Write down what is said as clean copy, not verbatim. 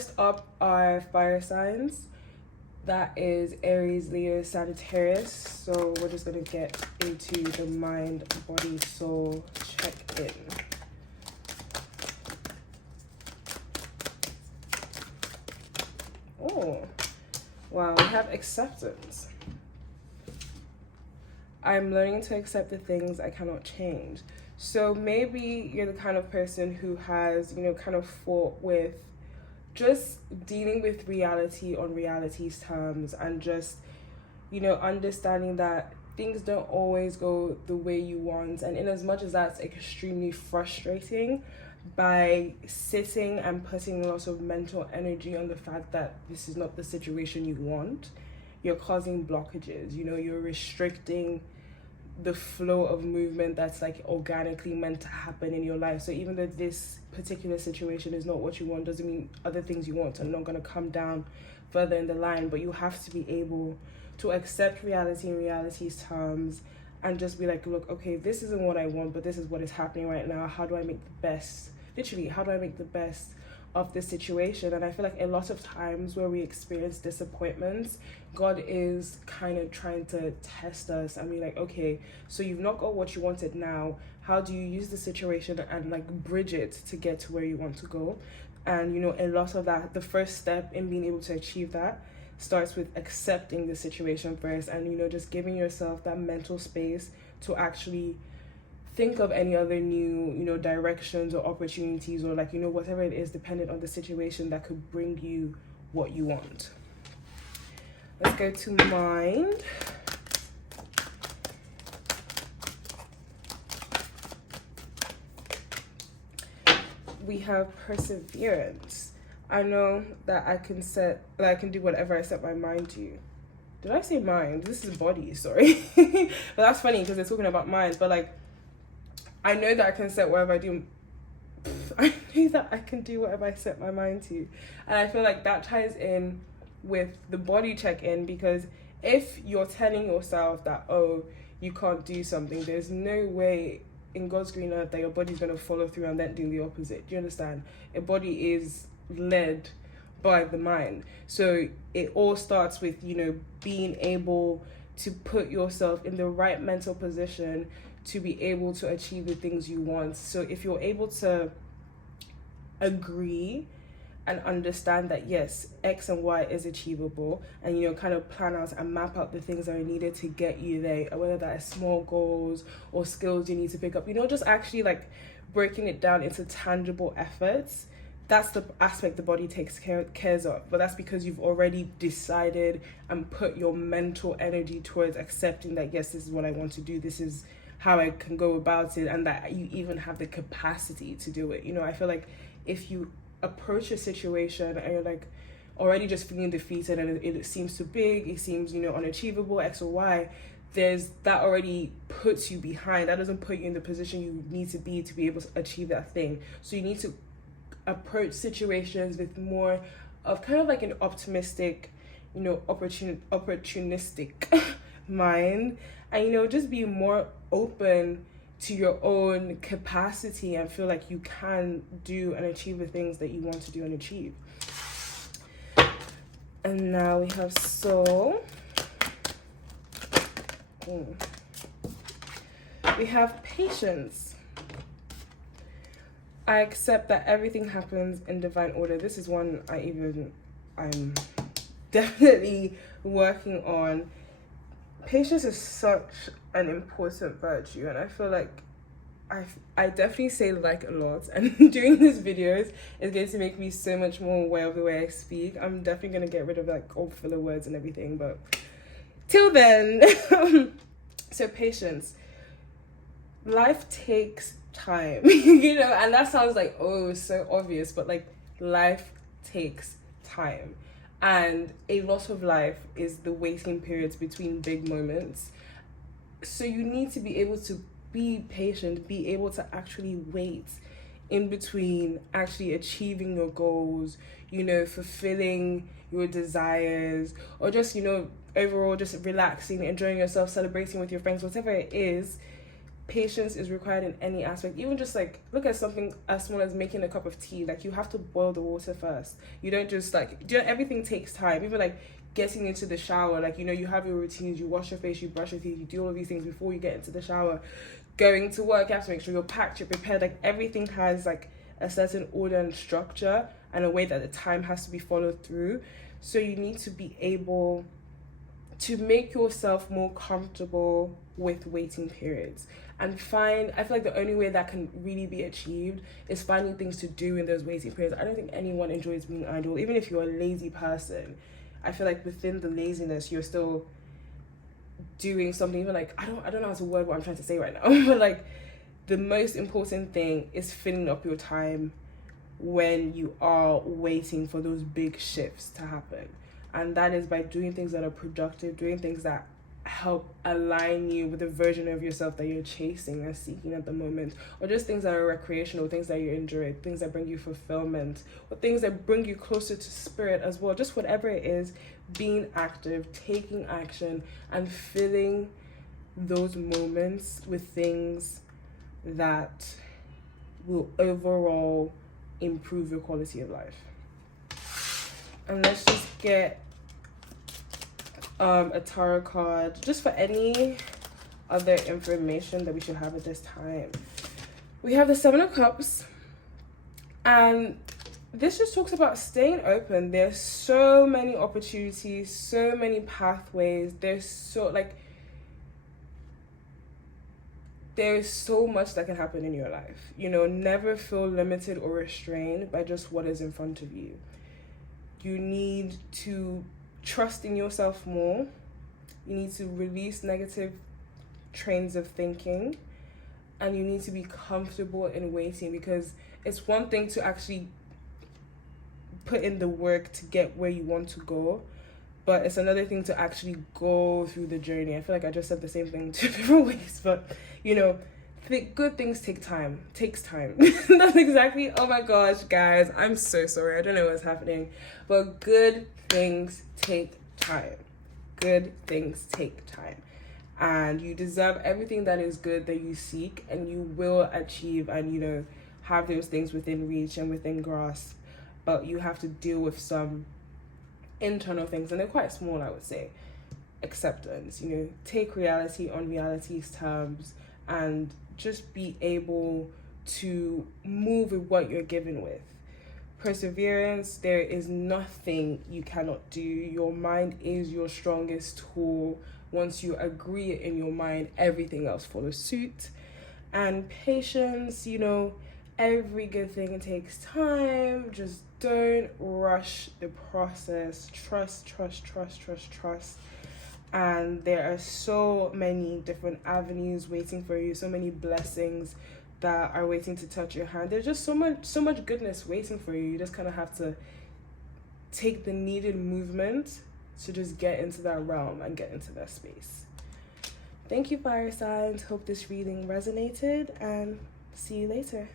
first up are fire signs. That is Aries, Leo, Sagittarius. So we're just going to get into the mind, body, soul check-in. Oh, wow, we have acceptance. I'm learning to accept the things I cannot change. So maybe you're the kind of person who has, kind of fought with just dealing with reality on reality's terms, and just, understanding that things don't always go the way you want. And in as much as that's extremely frustrating, by sitting and putting lots of mental energy on the fact that this is not the situation you want, you're causing blockages. You're restricting the flow of movement that's like organically meant to happen in your life. So even though this particular situation is not what you want, doesn't mean other things you want are not going to come down further in the line. But you have to be able to accept reality in reality's terms, and just be like, look, okay, this isn't what I want, but this is what is happening right now. How do I make the best, literally, how do I make the best of this situation? And I feel like a lot of times where we experience disappointments, God is kind of trying to test us and be like, okay, so you've not got what you wanted now. How do you use the situation and like bridge it to get to where you want to go? And a lot of that, the first step in being able to achieve that starts with accepting the situation first, and just giving yourself that mental space to actually think of any other new directions or opportunities, or like whatever it is, dependent on the situation, that could bring you what you want. Let's go to mind. We have perseverance. I know that I can do whatever I set my mind to. Did I say mind? This is body, sorry. But that's funny because they're talking about mind. But like, I know that I can set whatever I do. I know that I can do whatever I set my mind to. And I feel like that ties in with the body check-in, because if you're telling yourself that, oh, you can't do something, there's no way in God's green earth that your body's going to follow through and then do the opposite. Do you understand? A body is led by the mind. So it all starts with, being able to put yourself in the right mental position to be able to achieve the things you want. So if you're able to agree and understand that yes, X and Y is achievable, and kind of plan out and map out the things that are needed to get you there, whether that is small goals or skills you need to pick up, just actually like breaking it down into tangible efforts. That's the aspect the body takes cares of. But that's because you've already decided and put your mental energy towards accepting that yes, this is what I want to do, this is how I can go about it, and that you even have the capacity to do it. I feel like if you approach a situation and you're like already just feeling defeated, and it seems too big, it seems unachievable, X or Y, there's that already puts you behind. That doesn't put you in the position you need to be able to achieve that thing. So you need to approach situations with more of kind of like an optimistic, opportunistic mind, and just be more open to your own capacity and feel like you can do and achieve the things that you want to do and achieve. And now we have soul. We have patience. I accept that everything happens in divine order. This is one I'm definitely working on. Patience is such an important virtue, and I feel like I definitely say like a lot, and doing these videos is going to make me so much more aware of the way I speak. I'm definitely going to get rid of like all filler words and everything, but till then, so patience. Life takes time, and that sounds like, oh, so obvious, but like life takes time. And a lot of life is the waiting periods between big moments. So you need to be able to be patient, be able to actually wait in between actually achieving your goals, fulfilling your desires, or just, overall just relaxing, enjoying yourself, celebrating with your friends, whatever it is. patience is required in any aspect. Even just like look at something as small as making a cup of tea. Like you have to boil the water first. You don't just like, everything takes time. Even like getting into the shower, like, you have your routines, you wash your face, you brush your teeth, you do all of these things before you get into the shower. Going to work, you have to make sure you're packed, you're prepared. Like everything has like a certain order and structure and a way that the time has to be followed through. So you need to be able to make yourself more comfortable with waiting periods, and I feel like the only way that can really be achieved is finding things to do in those waiting periods. I don't think anyone enjoys being idle. Even if you're a lazy person, I feel like within the laziness you're still doing something. Even like I don't know how to word what I'm trying to say right now but like the most important thing is filling up your time when you are waiting for those big shifts to happen. And that is by doing things that are productive, doing things that help align you with the version of yourself that you're chasing and seeking at the moment, or just things that are recreational, things that you enjoy, things that bring you fulfillment, or things that bring you closer to spirit as well. Just whatever it is, being active, taking action, and filling those moments with things that will overall improve your quality of life. And let's just get a tarot card just for any other information that we should have at this time. We have the Seven of Cups, and this just talks about staying open. There's so many opportunities, so many pathways. There's so much that can happen in your life. Never feel limited or restrained by just what is in front of you. You need to trust in yourself more. You need to release negative trains of thinking, and you need to be comfortable in waiting, because it's one thing to actually put in the work to get where you want to go, but it's another thing to actually go through the journey. I feel like I just said the same thing two different ways, but good things takes time. That's exactly, oh my gosh, guys, I'm so sorry. I don't know what's happening, but good things take time. Good things take time. And you deserve everything that is good that you seek, and you will achieve and, have those things within reach and within grasp. But you have to deal with some internal things, and they're quite small, I would say. Acceptance, take reality on reality's terms, and just be able to move with what you're given with. Perseverance, there is nothing you cannot do. Your mind is your strongest tool. Once you agree in your mind, everything else follows suit. And patience, every good thing takes time. Just don't rush the process. Trust. And there are so many different avenues waiting for you, so many blessings that are waiting to touch your hand. There's just so much goodness waiting for you. You just kind of have to take the needed movement to just get into that realm and get into that space. Thank you, fire signs. Hope this reading resonated, and see you later.